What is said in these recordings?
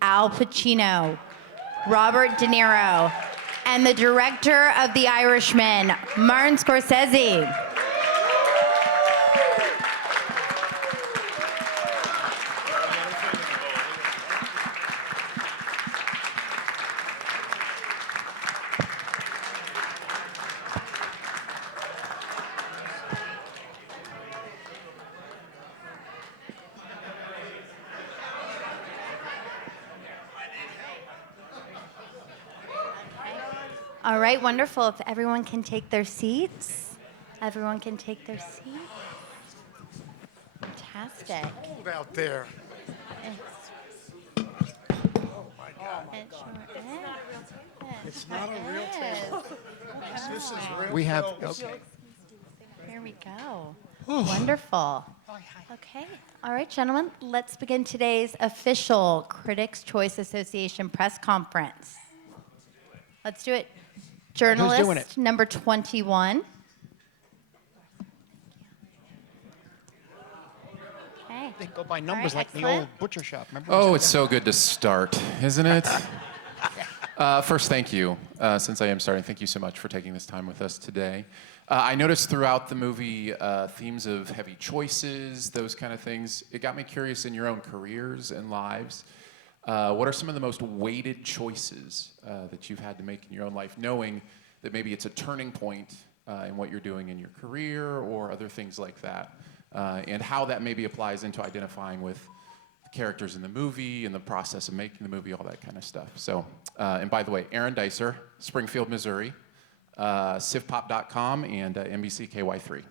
Al Pacino, Robert DeNiro, and the director of The Irishman, Martin Scorsese. All right, wonderful. If everyone can take their seats. Everyone can take their seats. Fantastic. Cold out there. It's, Oh my God. it sure is. It's not a real It table. is. This is real. We have, clothes. okay. Here we go. Wonderful. Okay. All right, gentlemen, let's begin today's official Critics' Choice Association press conference. Let's do it. Journalist doing it? number 21. Okay. They go by numbers All right, like the excellent. old butcher shop. Remember? Oh, it's so good to start, isn't it? First, thank you. Since I am starting, thank you so much for taking this time with us today. I noticed throughout the movie themes of heavy choices, those kind of things. It got me curious in your own careers and lives. What are some of the most weighted choices that you've had to make in your own life, knowing that maybe it's a turning point in what you're doing in your career or other things like that, and how that maybe applies into identifying with the characters in the movie and the process of making the movie, all that kind of stuff. So, and by the way, Aaron Dicer, Springfield, Missouri, civpop.com and NBCKY3.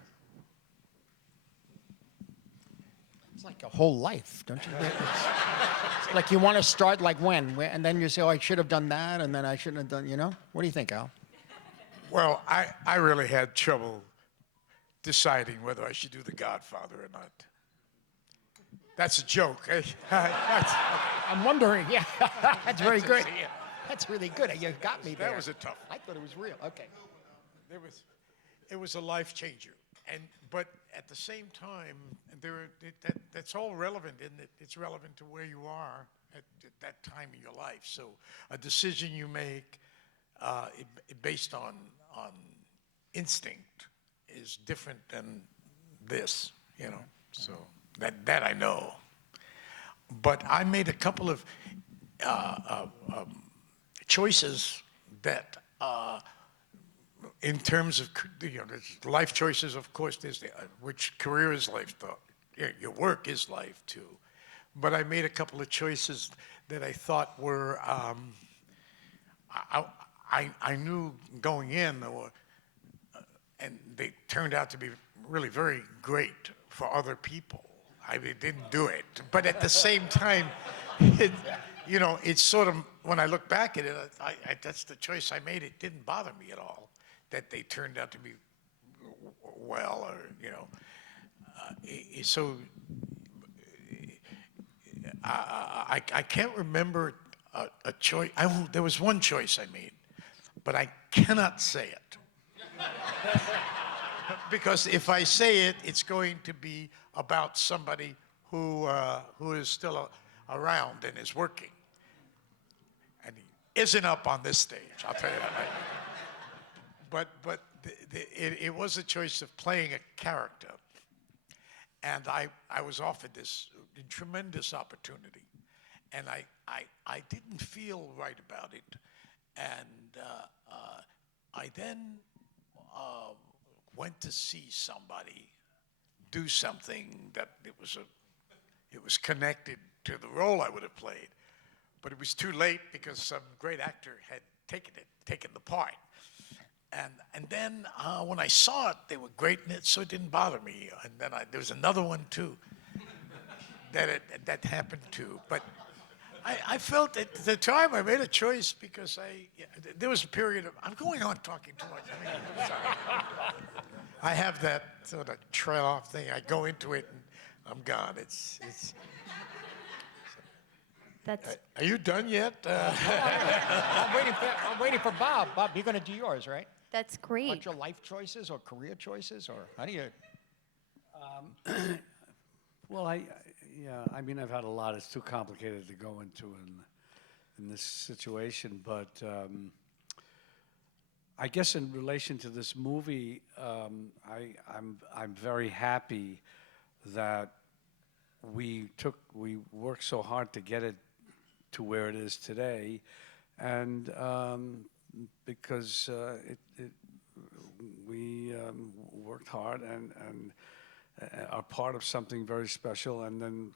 It's like a whole life, don't you? It's like you want to start like when? And then you say, oh, I should have done that, and then I shouldn't have done, you know? What do you think, Al? Well, I really had trouble deciding whether I should do The Godfather or not. That's a joke. Eh? I'm wondering, yeah. That's very good. That's really good. You got me there. That was a tough one. I thought it was real. Okay. It was a life changer, but at the same time, that's all relevant in that it's relevant to where you are at that time in your life. So a decision you make based on instinct is different than this, you know. So that I know. But I made a couple of choices that. In terms of, you know, there's life choices, of course, there's which career is life, your work is life too. But I made a couple of choices that I thought were, I knew going in, and they turned out to be really very great for other people. I didn't do it, but at the same time, you know, it's sort of, when I look back at it, that's the choice I made. It didn't bother me at all that they turned out to be well, or, you know. So I can't remember a choice. There was one choice I made, but I cannot say it. Because if I say it, it's going to be about somebody who is still around and is working. And he isn't up on this stage, I'll tell you that right. But it was a choice of playing a character. And I was offered this tremendous opportunity. And I didn't feel right about it. And I then went to see somebody do something that it was connected to the role I would have played. But it was too late because some great actor had taken the part. And then when I saw it, they were great in it, so it didn't bother me. And then there was another one too that happened to. But I felt at the time I made a choice because there was a period of, I'm going on talking too much. I mean, I'm sorry. I have that sort of trail off thing. I go into it and I'm gone. It's That's Are you done yet? I'm waiting for Bob. Bob, you're going to do yours, right? that's great. Aren't your life choices or career choices, or how do you? Well, Yeah, I mean, I've had a lot. It's too complicated to go into in this situation, but I guess in relation to this movie, I'm very happy that we worked so hard to get it to where it is today, and because we worked hard and are part of something very special, and then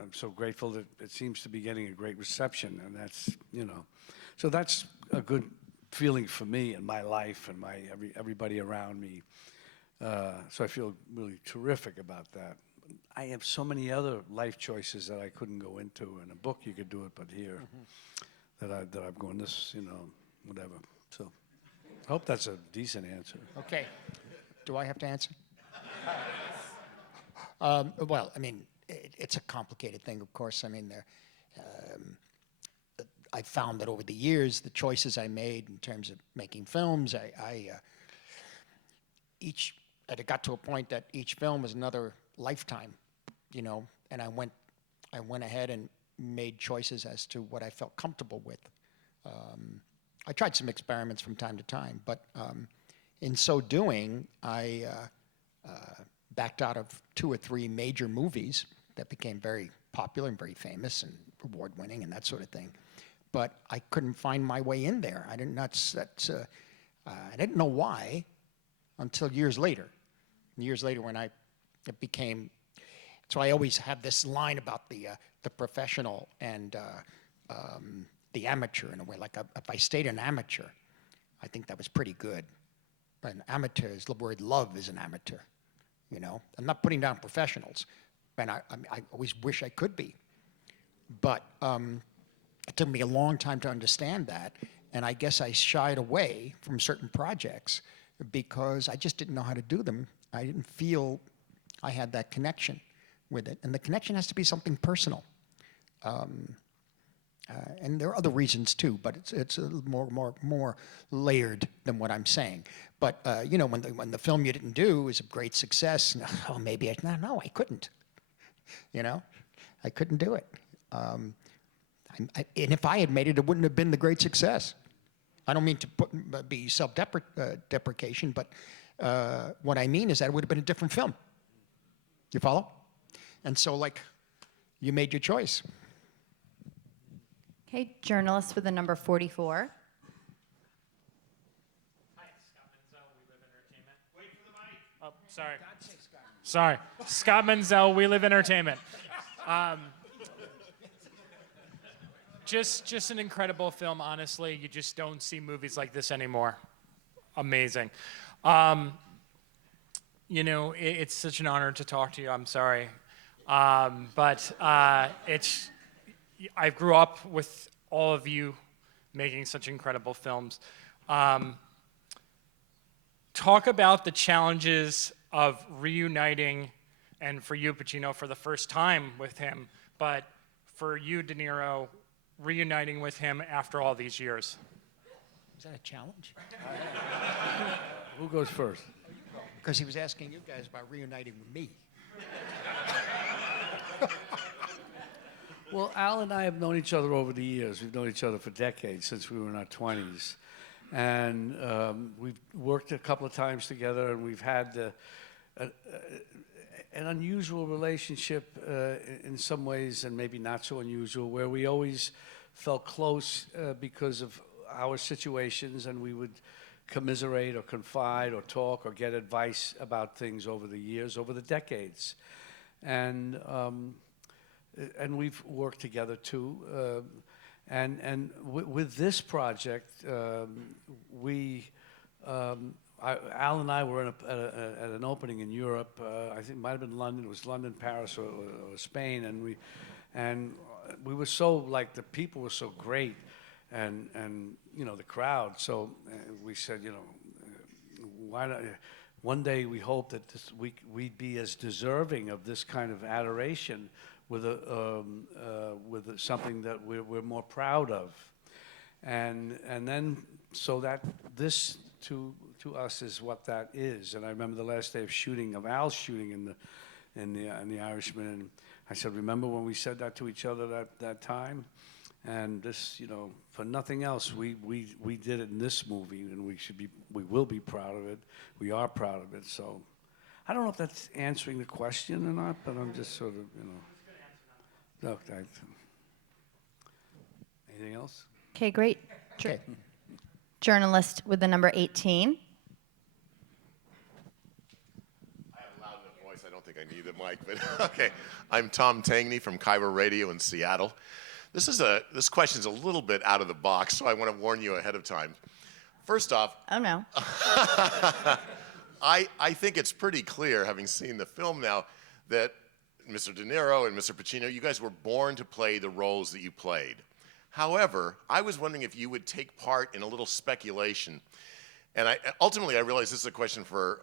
I'm so grateful that it seems to be getting a great reception, and that's, so that's a good feeling for me in my life and everybody around me. So I feel really terrific about that. I have so many other life choices that I couldn't go into. In a book you could do it, but here, that I'm going this, whatever. So I hope that's a decent answer. Okay. Do I have to answer? Well, I mean, it's a complicated thing, of course. I mean, I found that over the years, the choices I made in terms of making films, it got to a point that each film was another lifetime, and I went ahead and made choices as to what I felt comfortable with. I tried some experiments from time to time, but in so doing, I backed out of 2 or 3 major movies that became very popular and very famous and award-winning and that sort of thing. But I couldn't find my way in there. I didn't know why until years later. Years later, when it became. So I always have this line about the professional and the amateur in a way. Like if I stayed an amateur, I think that was pretty good. But an amateur is the word love is an amateur. I'm not putting down professionals, and I always wish I could be. But it took me a long time to understand that, and I guess I shied away from certain projects because I just didn't know how to do them. I didn't feel I had that connection with it, and the connection has to be something personal. And there are other reasons too, but it's a little more layered than what I'm saying. But when the film you didn't do is a great success, maybe no, I couldn't. I couldn't do it. And if I had made it, it wouldn't have been the great success. I don't mean to be self-deprecation, but what I mean is that it would have been a different film. You follow? And so, you made your choice. Okay, journalist with the number 44. Hi, Scott Menzel, We Live Entertainment. Wait for the mic. Oh, sorry. Sorry. Scott Menzel, We Live Entertainment. Just an incredible film, honestly. You just don't see movies like this anymore. Amazing. It's such an honor to talk to you. I'm sorry. But I grew up with all of you making such incredible films. Talk about the challenges of reuniting, and for you, Pacino, for the first time with him, but for you, De Niro, reuniting with him after all these years. Is that a challenge? Who goes first? Because he was asking you guys about reuniting with me. Well, Al and I have known each other over the years. We've known each other for decades, since we were in our 20s. And we've worked a couple of times together, and we've had an unusual relationship in some ways, and maybe not so unusual, where we always felt close because of our situations, and we would commiserate or confide or talk or get advice about things over the years, over the decades. And we've worked together too. And with this project, Al and I were at an opening in Europe. I think it might have been London. It was London, Paris, or Spain. And we were so, the people were so great, and the crowd. So we said, why not? One day we hope that we'd be as deserving of this kind of adoration with something that we're more proud of, and then so that this to us is what that is. And I remember the last day of Al's shooting in the Irishman, and I said, remember when we said that to each other that time? And this, you know, for nothing else, we did it in this movie, and we will be proud of it. We are proud of it. So I don't know if that's answering the question or not, but I'm just sort of, you know. Look, anything else? Okay, great. Okay. Journalist with the number 18. I have a loud enough voice, I don't think I need the mic, but okay. I'm Tom Tangney from Kyber Radio in Seattle. This question's a little bit out of the box, so I want to warn you ahead of time. First off, Oh, no. I think it's pretty clear, having seen the film now, that Mr. De Niro and Mr. Pacino, you guys were born to play the roles that you played. However, I was wondering if you would take part in a little speculation. And ultimately, I realize this is a question for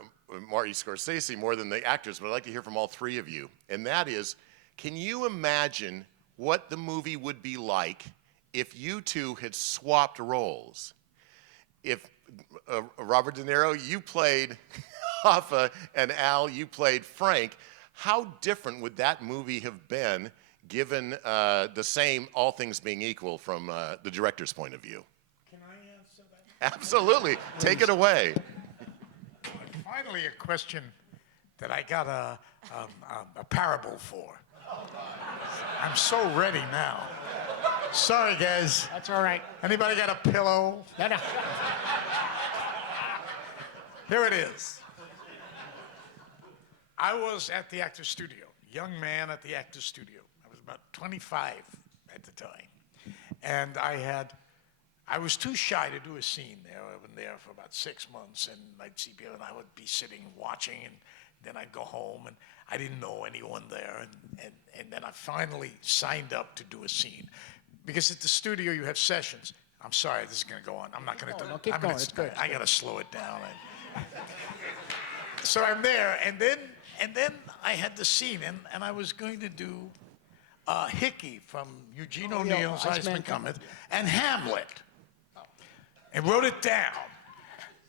Marty Scorsese more than the actors, but I'd like to hear from all three of you. And that is, can you imagine what the movie would be like if you two had swapped roles? If Robert De Niro, you played Hoffa, and Al, you played Frank, how different would that movie have been given the same, all things being equal, from the director's point of view? Can I answer that? Absolutely. Take it away. Finally, a question that I got a parable for. I'm so ready now. Sorry, guys. That's all right. Anybody got a pillow? No, no. Here it is. I was at the Actors Studio, young man at the Actors Studio. I was about 25 at the time. And I was too shy to do a scene there. I've been there for about 6 months, and I'd see people, and I would be sitting watching, and then I'd go home, and I didn't know anyone there. And then I finally signed up to do a scene. Because at the studio, you have sessions. I'm sorry, this is going to go on. I'm not going to do it. No, keep going. It's good. I got to slow it down. So I'm there, and then I had the scene, and I was going to do Hickey from Eugene O'Neill's Iceman Cometh and Hamlet, and wrote it down.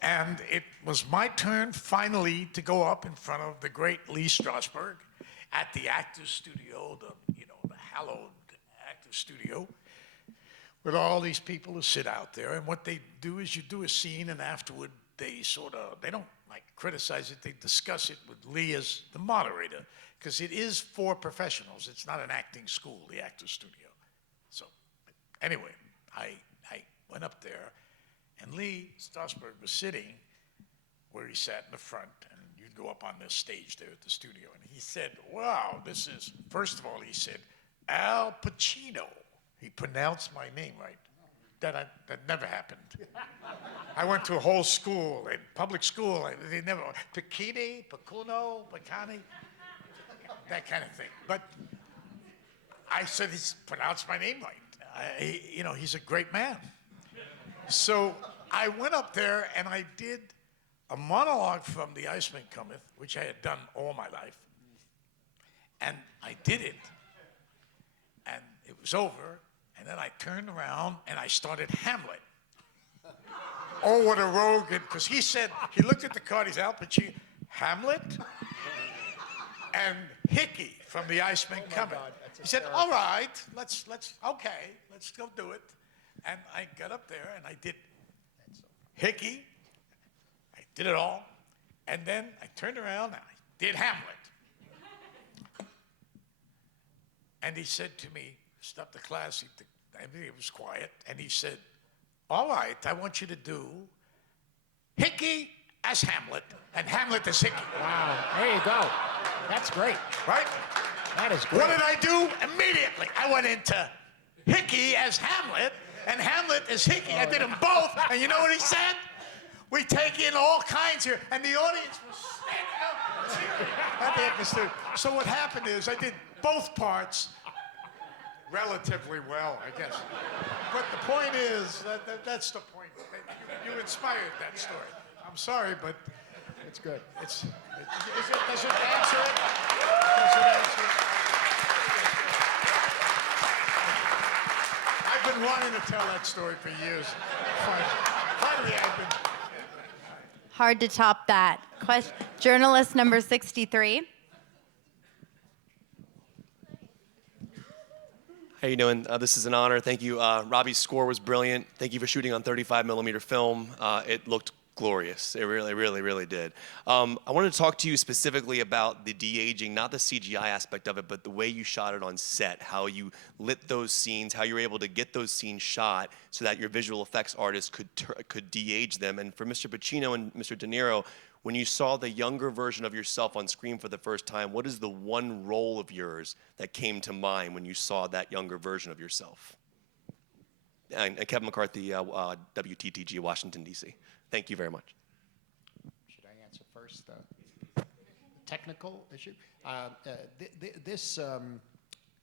And it was my turn finally to go up in front of the great Lee Strasberg at the Actors Studio, the hallowed Actors Studio, with all these people who sit out there. And what they do is you do a scene, and afterward they don't like criticize it, they discuss it with Lee as the moderator, because it is for professionals. It's not an acting school, the Actors Studio. So anyway, I went up there, and Lee Strasberg was sitting where he sat in the front, and you'd go up on this stage there at the studio, and he said, wow, this is, first of all, he said, Al Pacino. He pronounced my name right. That never happened. I went to a whole school, a public school. They never, Pacini, Pacuno, Pacani, that kind of thing. But I said, he's pronounced my name right. He's a great man. So I went up there and I did a monologue from The Iceman Cometh, which I had done all my life. And I did it, and it was over. And then I turned around and I started Hamlet. Oh, what a rogue. Because he looked at the card, he's Al Pacino, Hamlet, and Hickey from The Iceman Cometh. He said, all right, let's go do it. And I got up there and I did Hickey. I did it all. And then I turned around and I did Hamlet. And he said to me, stopped the class, everything was quiet, and he said, all right, I want you to do Hickey as Hamlet, and Hamlet as Hickey. Wow. There you go. That's great. Right? That is great. What did I do? Immediately, I went into Hickey as Hamlet, and Hamlet as Hickey. I did them both, and you know what he said? We take in all kinds here, and the audience was standing up at the Actors Studio. So what happened is I did both parts relatively well, I guess. But the point is, that's the point. You inspired that story. I'm sorry, but It's good. does it answer it? Does it answer it? I've been wanting to tell that story for years. Finally, I've been. Hard to top that. Journalist number 63. How you doing? This is an honor. Thank you. Robbie's score was brilliant. Thank you for shooting on 35mm film. It looked glorious. It really, really, really did. I wanted to talk to you specifically about the de-aging, not the CGI aspect of it, but the way you shot it on set, how you lit those scenes, how you were able to get those scenes shot so that your visual effects artist could de-age them. And for Mr. Pacino and Mr. De Niro, when you saw the younger version of yourself on screen for the first time, what is the one role of yours that came to mind when you saw that younger version of yourself? And Kevin McCarthy, WTTG, Washington, D.C. Thank you very much. Should I answer first? Technical issue? This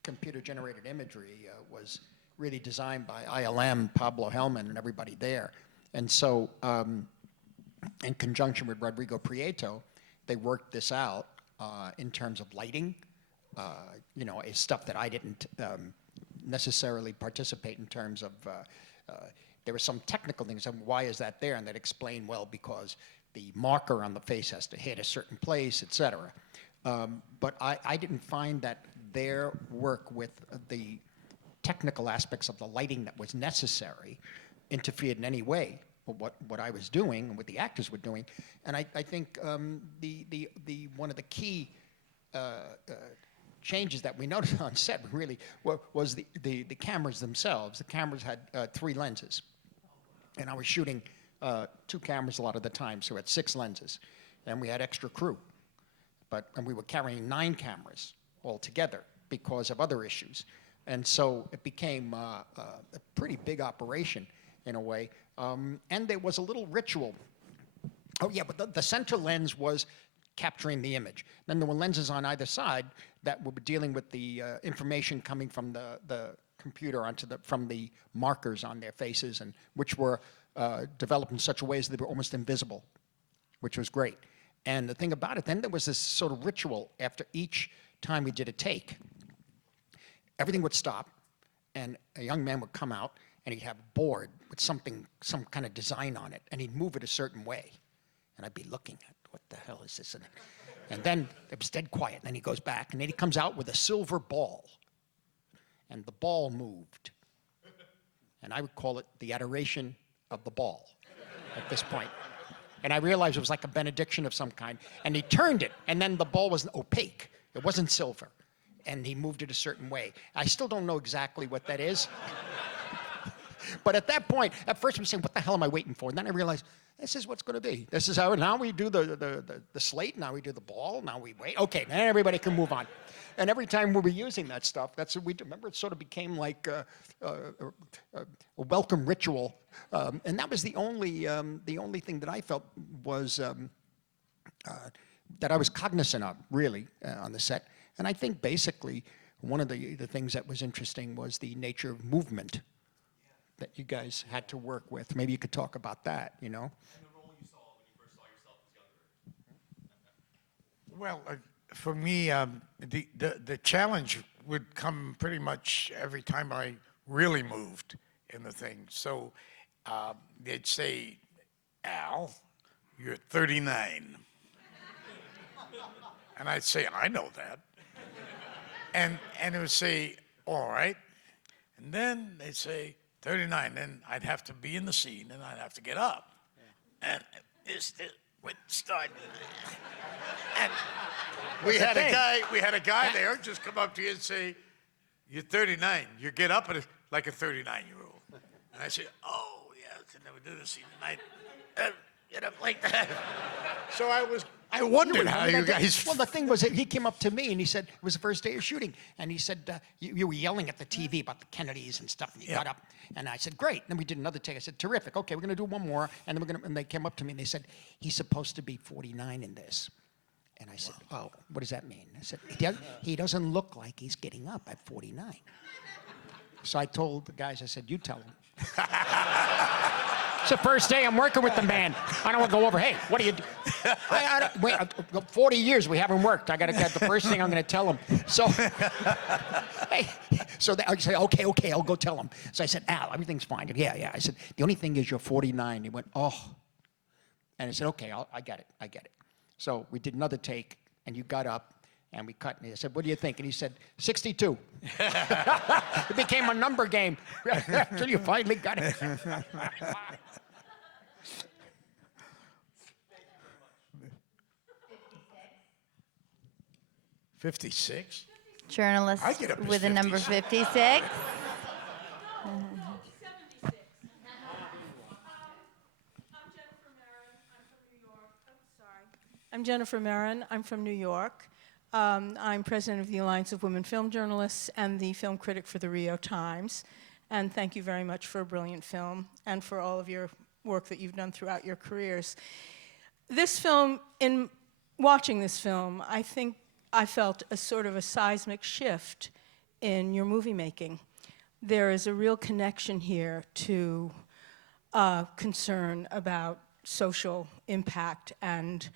computer-generated imagery was really designed by ILM, Pablo Hellman, and everybody there. And so, in conjunction with Rodrigo Prieto, they worked this out in terms of lighting, is stuff that I didn't necessarily participate in terms of, there were some technical things, and why is that there? And that explained, well, because the marker on the face has to hit a certain place, et cetera. But I didn't find that their work with the technical aspects of the lighting that was necessary interfered in any way with what I was doing and what the actors were doing. And I think the one of the key changes that we noticed on set really was the cameras themselves. The cameras had 3 lenses. And I was shooting 2 cameras a lot of the time, so we had 6 lenses. And we had extra crew. And we were carrying 9 cameras altogether because of other issues. And so it became a pretty big operation in a way. And there was a little ritual. Oh yeah, but the center lens was capturing the image. Then there were lenses on either side that were dealing with the information coming from the computer from the markers on their faces, and which were developed in such a way as they were almost invisible, which was great. And the thing about it, then there was this sort of ritual after each time we did a take. Everything would stop, and a young man would come out, and he'd have a board with some kind of design on it, and he'd move it a certain way. And I'd be looking at, what the hell is this? And then it was dead quiet, and then he goes back, and then he comes out with a silver ball. And the ball moved. And I would call it the adoration of the ball at this point. And I realized it was like a benediction of some kind. And he turned it, and then the ball was opaque. It wasn't silver. And he moved it a certain way. I still don't know exactly what that is. But at that point, at first I'm saying, what the hell am I waiting for? And then I realized, this is what's going to be. This is how, now we do the slate, now we do the ball, now we wait. Okay, now everybody can move on. And every time we were using that stuff, that's what we do. Remember, it sort of became like a welcome ritual. And that was the only thing that I felt was, that I was cognizant of, really, on the set. And I think basically one of the things that was interesting was the nature of movement that you guys had to work with. Maybe you could talk about that, you know? And the role you saw when you first saw yourself as younger. Well, for me, the challenge would come pretty much every time I really moved in the thing. So they'd say, Al, you're 39. And I'd say, I know that. And it would say, all right. And then they'd say, 39. Then I'd have to be in the scene, and I'd have to get up. And this would start. And we had a guy there just come up to you and say, you're 39. You get up like a 39-year-old. And I said, oh, yes, I never do this scene. And I'd get up like that. So I wondered how you guys... Well, the thing was that he came up to me and he said, it was the first day of shooting, and he said, you were yelling at the TV about the Kennedys and stuff, and you got up. And I said, great. Then we did another take. I said, terrific. Okay, we're going to do one more. And then and they came up to me and they said, he's supposed to be 49 in this. And I said, oh, what does that mean? I said, he doesn't look like he's getting up at 49. So I told the guys, I said, you tell him. It's the first day I'm working with the man. I don't want to go over, hey, what do you do? 40 years we haven't worked. I got to get the first thing I'm going to tell him. So, hey, so I say, okay, I'll go tell him. So I said, Al, everything's fine. Yeah. I said, the only thing is you're 49. He went, oh. And I said, okay, I get it. So we did another take, and you got up, And we cut, and I said, what do you think? And he said, 62. It became a number game until you finally got it. 56? Journalist I get up to with a number 56. 56. I'm Jennifer Marin. I'm from New York. I'm president of the Alliance of Women Film Journalists and the film critic for the Rio Times. And thank you very much for a brilliant film and for all of your work that you've done throughout your careers. This film, in watching this film, I think I felt a sort of a seismic shift in your movie making. There is a real connection here to concern about social impact and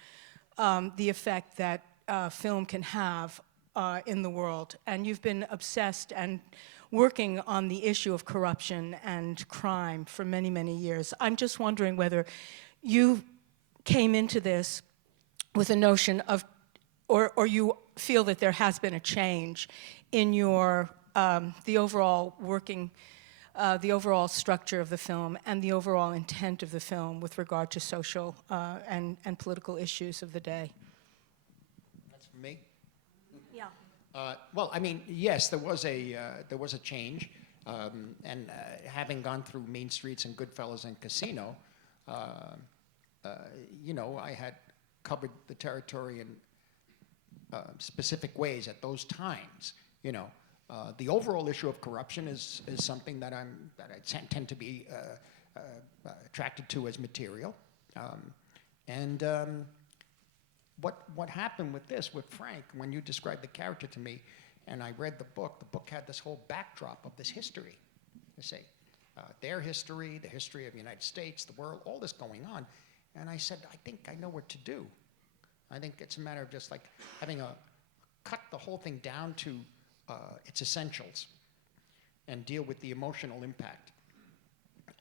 the effect that film can have in the world. And you've been obsessed and working on the issue of corruption and crime for many, many years. I'm just wondering whether you came into this with a notion of, or you feel that there has been a change in your, the overall working, the overall structure of the film and the overall intent of the film with regard to social and political issues of the day. That's for me? Yeah. Well, I mean, yes, there was a change, and having gone through Mean Streets and Goodfellas and Casino, you know, I had covered the territory in specific ways at those times. You know, the overall issue of corruption is something that I tend to be attracted to as material, What happened with this, with Frank, when you described the character to me, and I read the book had this whole backdrop of this history, you see, their history, the history of the United States, the world, all this going on, and I said, I think I know what to do. I think it's a matter of just like having cut the whole thing down to its essentials and deal with the emotional impact,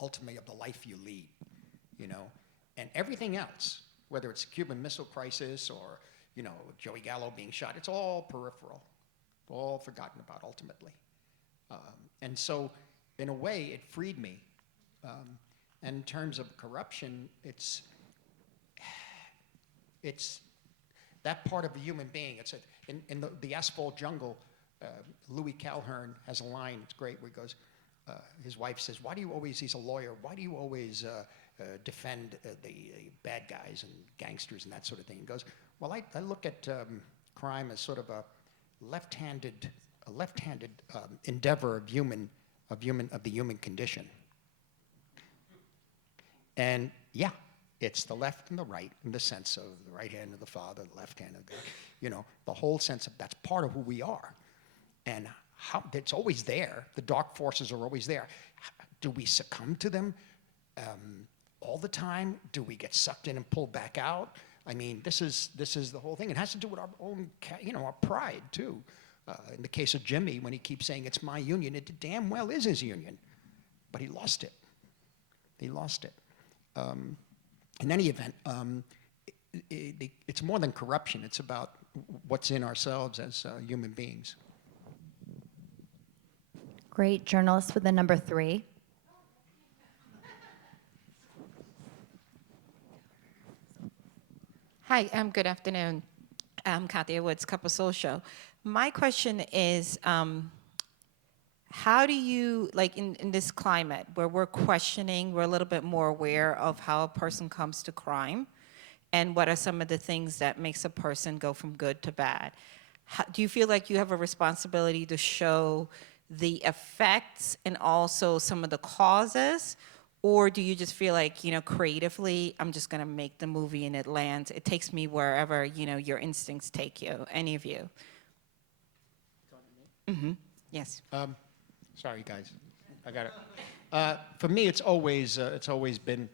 ultimately, of the life you lead, you know, and everything else, whether it's the Cuban Missile Crisis or, you know, Joey Gallo being shot, it's all peripheral, all forgotten about ultimately. And so, in a way, it freed me. And in terms of corruption, it's that part of a human being. It's in the Asphalt Jungle, Louis Calhern has a line, it's great, where he goes, his wife says, why do you always, he's a lawyer, why do you always defend the bad guys and gangsters and that sort of thing? He goes, well, I look at crime as sort of a left-handed endeavor of the human condition. And yeah, it's the left and the right in the sense of the right hand of the Father, the left hand of God, you know, the whole sense of that's part of who we are. And how it's always there. The dark forces are always there. Do we succumb to them all the time? Do we get sucked in and pulled back out? I mean, this is the whole thing. It has to do with our own, you know, our pride too. In the case of Jimmy, when he keeps saying it's my union, it damn well is his union, but he lost it. He lost it. In any event, it's more than corruption. It's about what's in ourselves as human beings. Great. Journalist with the number 3. Hi, good afternoon. I'm Kathy Woods, Couple Social. My question is, how do you, like in this climate where we're questioning, we're a little bit more aware of how a person comes to crime, and what are some of the things that makes a person go from good to bad? Do you feel like you have a responsibility to show the effects and also some of the causes? Or do you just feel like, you know, creatively, I'm just going to make the movie and it lands? It takes me wherever, you know, your instincts take you. Any of you? Mm-hmm. Yes. Sorry, guys. I got it. For me, it's always been,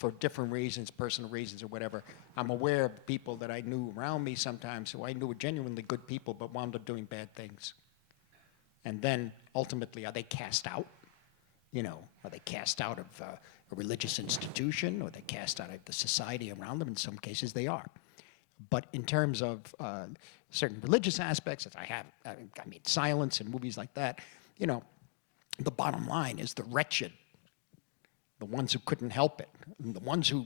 for different reasons, personal reasons or whatever, I'm aware of people that I knew around me sometimes who I knew were genuinely good people but wound up doing bad things. And then, ultimately, are they cast out? You know, are they cast out of a religious institution, or are they cast out of the society around them? In some cases, they are. But in terms of certain religious aspects, as I mean, silence and movies like that, you know, the bottom line is the wretched, the ones who couldn't help it, and the ones who